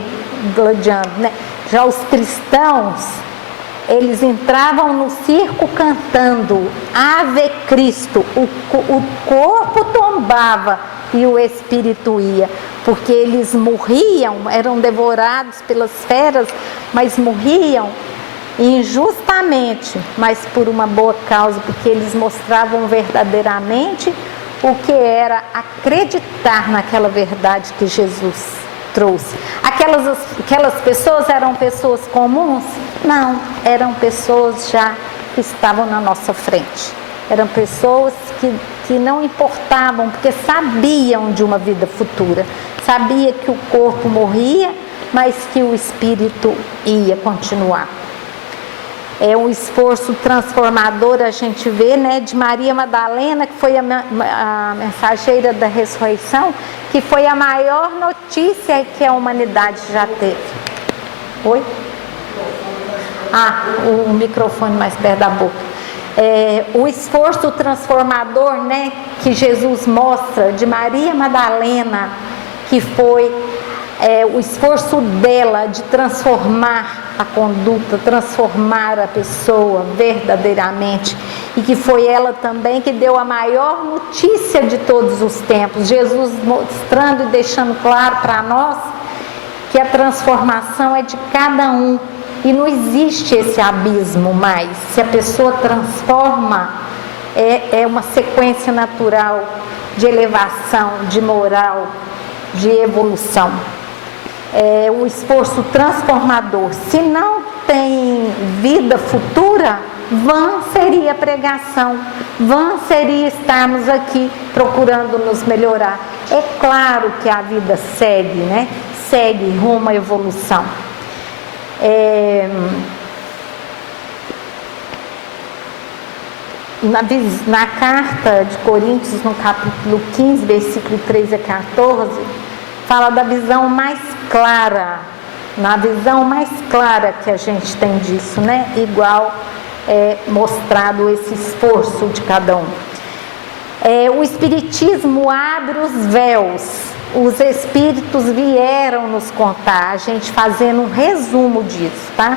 gladiando, né? Já os cristãos, eles entravam no circo cantando Ave Cristo, o corpo tombava e o espírito ia, porque eles morriam, eram devorados pelas feras, mas morriam injustamente, mas por uma boa causa, porque eles mostravam verdadeiramente o que era acreditar naquela verdade que Jesus trouxe. Aquelas pessoas eram pessoas comuns? Não, eram pessoas já que estavam na nossa frente. Eram pessoas que não importavam, porque sabiam de uma vida futura. Sabia que o corpo morria, mas que o espírito ia continuar. É um esforço transformador, a gente vê, né, de Maria Madalena, que foi a mensageira da ressurreição, que foi a maior notícia que a humanidade já teve. Oi? O microfone mais perto da boca. O esforço transformador, né, que Jesus mostra de Maria Madalena, que foi o esforço dela de transformar a conduta, transformar a pessoa verdadeiramente, e que foi ela também que deu a maior notícia de todos os tempos, Jesus mostrando e deixando claro para nós que a transformação é de cada um, e não existe esse abismo mais. Se a pessoa transforma, é uma sequência natural de elevação, de moral, de evolução. É um esforço transformador. Se não tem vida futura, vã seria a pregação, vã seria estarmos aqui procurando nos melhorar. É claro que a vida segue, né? Segue rumo à evolução. Na carta de Coríntios, no capítulo 15, versículo 13 a 14, fala da visão mais clara, na visão mais clara que a gente tem disso, né? Igual mostrado esse esforço de cada um. O Espiritismo abre os véus, os Espíritos vieram nos contar, a gente fazendo um resumo disso, tá?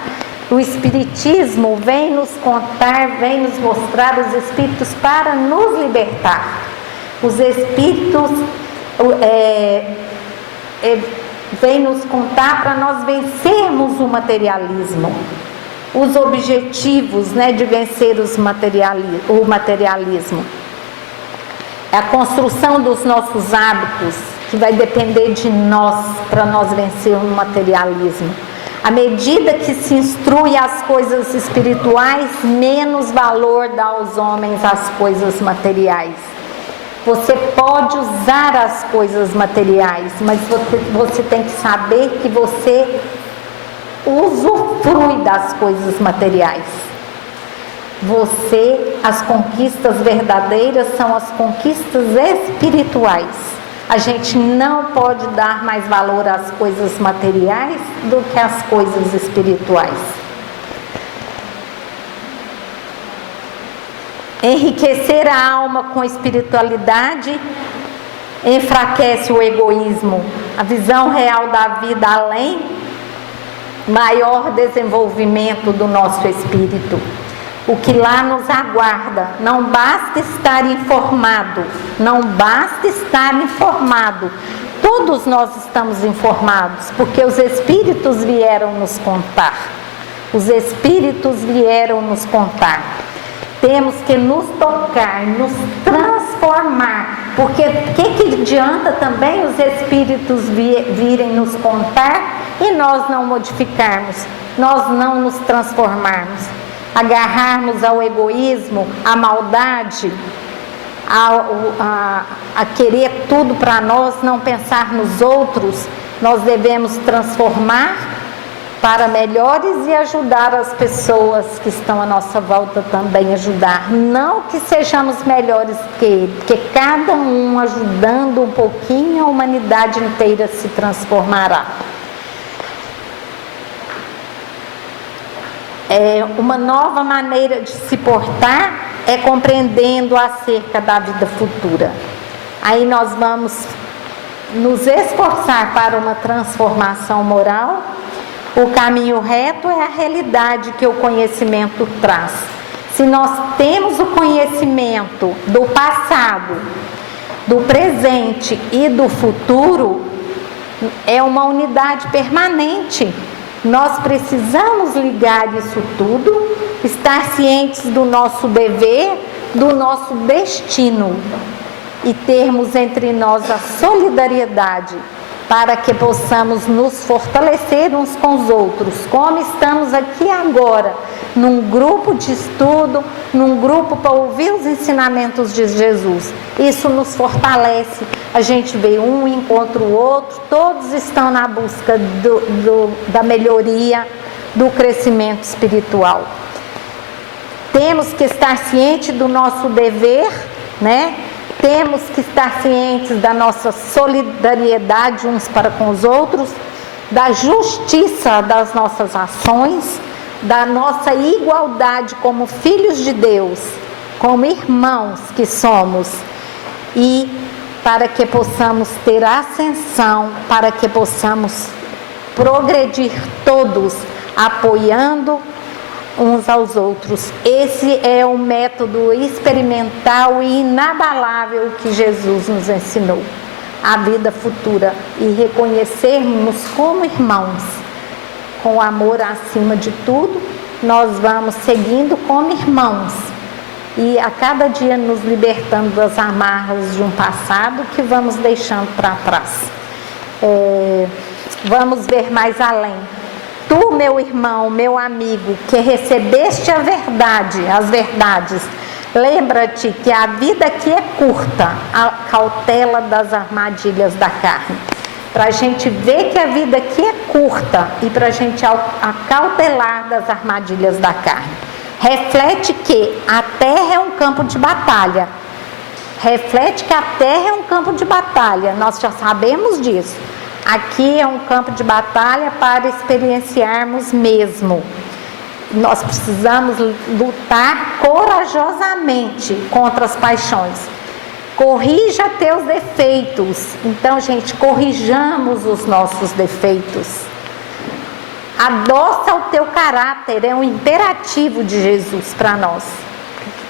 O Espiritismo vem nos contar, vem nos mostrar os Espíritos para nos libertar. Os Espíritos vem nos contar para nós vencermos o materialismo, os objetivos, né, de vencer o materialismo. É a construção dos nossos hábitos que vai depender de nós para nós vencermos o materialismo. À medida que se instrui as coisas espirituais, menos valor dá aos homens às coisas materiais. Você pode usar as coisas materiais, mas você tem que saber que você usufrui das coisas materiais. As conquistas verdadeiras são as conquistas espirituais. A gente não pode dar mais valor às coisas materiais do que às coisas espirituais. Enriquecer a alma com espiritualidade enfraquece o egoísmo, a visão real da vida além, maior desenvolvimento do nosso espírito. O que lá nos aguarda, não basta estar informado, não basta estar informado. Todos nós estamos informados, porque os Espíritos vieram nos contar. Os Espíritos vieram nos contar. Temos que nos tocar, nos transformar, porque o que adianta também os Espíritos virem nos contar e nós não modificarmos, nós não nos transformarmos, agarrarmos ao egoísmo, à maldade, a querer tudo para nós, não pensar nos outros. Nós devemos transformar para melhores e ajudar as pessoas que estão à nossa volta também, ajudar. Não que sejamos melhores que ele, porque cada um ajudando um pouquinho, a humanidade inteira se transformará. Uma nova maneira de se portar é compreendendo acerca da vida futura. Aí nós vamos nos esforçar para uma transformação moral. O caminho reto é a realidade que o conhecimento traz. Se nós temos o conhecimento do passado, do presente e do futuro, é uma unidade permanente. Nós precisamos ligar isso tudo, estar cientes do nosso dever, do nosso destino e termos entre nós a solidariedade para que possamos nos fortalecer uns com os outros, como estamos aqui agora, num grupo de estudo, num grupo para ouvir os ensinamentos de Jesus. Isso nos fortalece, a gente vê um, encontra o outro, todos estão na busca da melhoria, do crescimento espiritual. Temos que estar cientes do nosso dever, né? Temos que estar cientes da nossa solidariedade uns para com os outros, da justiça das nossas ações, da nossa igualdade como filhos de Deus, como irmãos que somos, e para que possamos ter ascensão, para que possamos progredir todos, apoiando uns aos outros. Esse é o método experimental e inabalável que Jesus nos ensinou, a vida futura, e reconhecermos como irmãos, com amor acima de tudo. Nós vamos seguindo como irmãos e a cada dia nos libertando das amarras de um passado que vamos deixando para trás. Vamos ver mais além. Tu, meu irmão, meu amigo, que recebeste a verdade, as verdades, lembra-te que a vida aqui é curta, a cautela das armadilhas da carne. Para a gente ver que a vida aqui é curta e para a gente acautelar das armadilhas da carne. Reflete que a terra é um campo de batalha. Reflete que a terra é um campo de batalha, nós já sabemos disso. Aqui é um campo de batalha para experienciarmos mesmo. Nós precisamos lutar corajosamente contra as paixões. Corrija teus defeitos. Então, gente, corrijamos os nossos defeitos. Adoça o teu caráter, é um imperativo de Jesus para nós.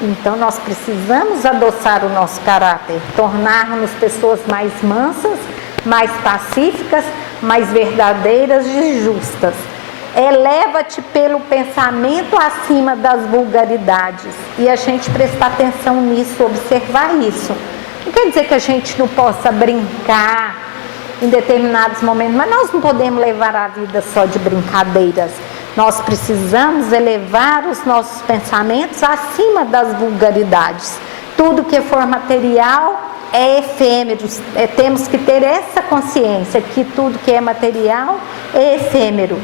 Então, nós precisamos adoçar o nosso caráter, tornar-nos pessoas mais mansas, mais pacíficas, mais verdadeiras e justas. Eleva-te pelo pensamento acima das vulgaridades. E a gente prestar atenção nisso, observar isso. Não quer dizer que a gente não possa brincar em determinados momentos, mas nós não podemos levar a vida só de brincadeiras. Nós precisamos elevar os nossos pensamentos acima das vulgaridades. Tudo que for material é efêmero, temos que ter essa consciência que tudo que é material é efêmero.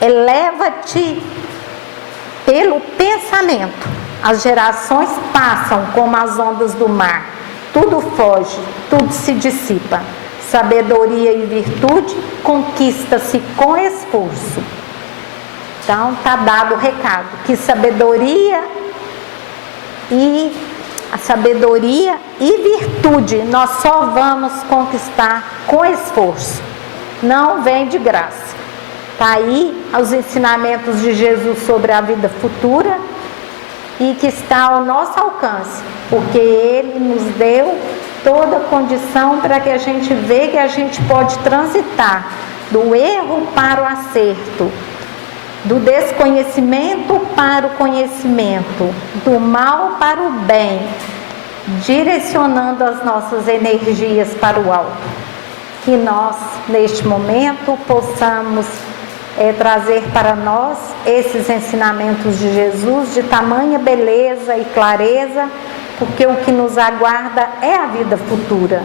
Eleva-te pelo pensamento. As gerações passam como as ondas do mar. Tudo foge, tudo se dissipa. Sabedoria e virtude conquista-se com esforço. Então, está dado o recado que a sabedoria e virtude nós só vamos conquistar com esforço. Não vem de graça. Está aí os ensinamentos de Jesus sobre a vida futura e que está ao nosso alcance, porque Ele nos deu toda a condição para que a gente veja que a gente pode transitar do erro para o acerto, do desconhecimento para o conhecimento, do mal para o bem, direcionando as nossas energias para o alto. Que nós, neste momento, possamos trazer para nós esses ensinamentos de Jesus de tamanha beleza e clareza, porque o que nos aguarda é a vida futura.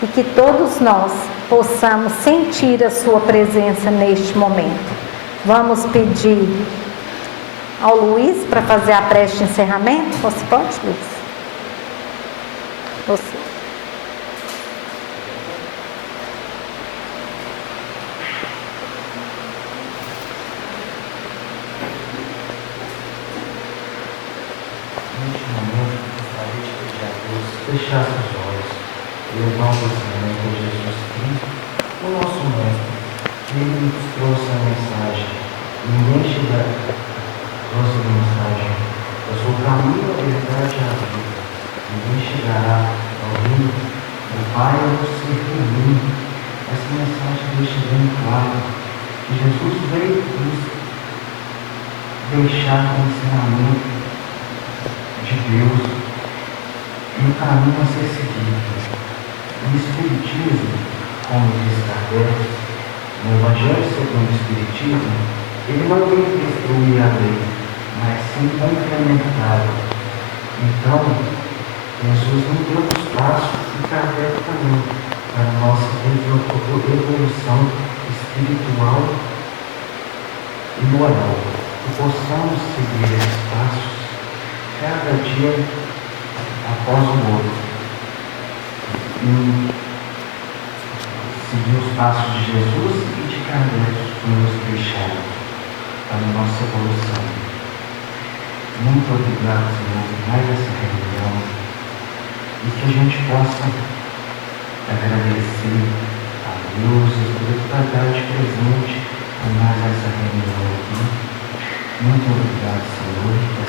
E que todos nós possamos sentir a sua presença neste momento. Vamos pedir ao Luiz para fazer a prece de encerramento. Você pode, Luiz? Você. Neste momento, gostaria de pedir a Deus fechar seus olhos e levar o pensamento a Jesus Cristo, o nosso Mestre, que Ele nos trouxe a mensagem. Ninguém trouxe a mensagem. Eu sou o caminho, a verdade e a vida. Ninguém chegará ao reino do Pai a não ser por mim. Essa deixar o ensinamento de Deus e o caminho a ser seguido. O Espiritismo, como diz Kardec, no Evangelho segundo o Espiritismo, ele não vem destruir a lei, mas sim complementá-la. Então, Jesus não deu os passos e Kardec também para a nossa evolução espiritual e moral. Que possamos seguir esses passos cada dia após o outro. E seguir os passos de Jesus e de Kardec que nos deixaram para a nossa evolução. Muito obrigado, Senhor, por mais essa reunião e que a gente possa agradecer a Deus por estar de presente por mais essa reunião aqui. Muito obrigado, Senhor.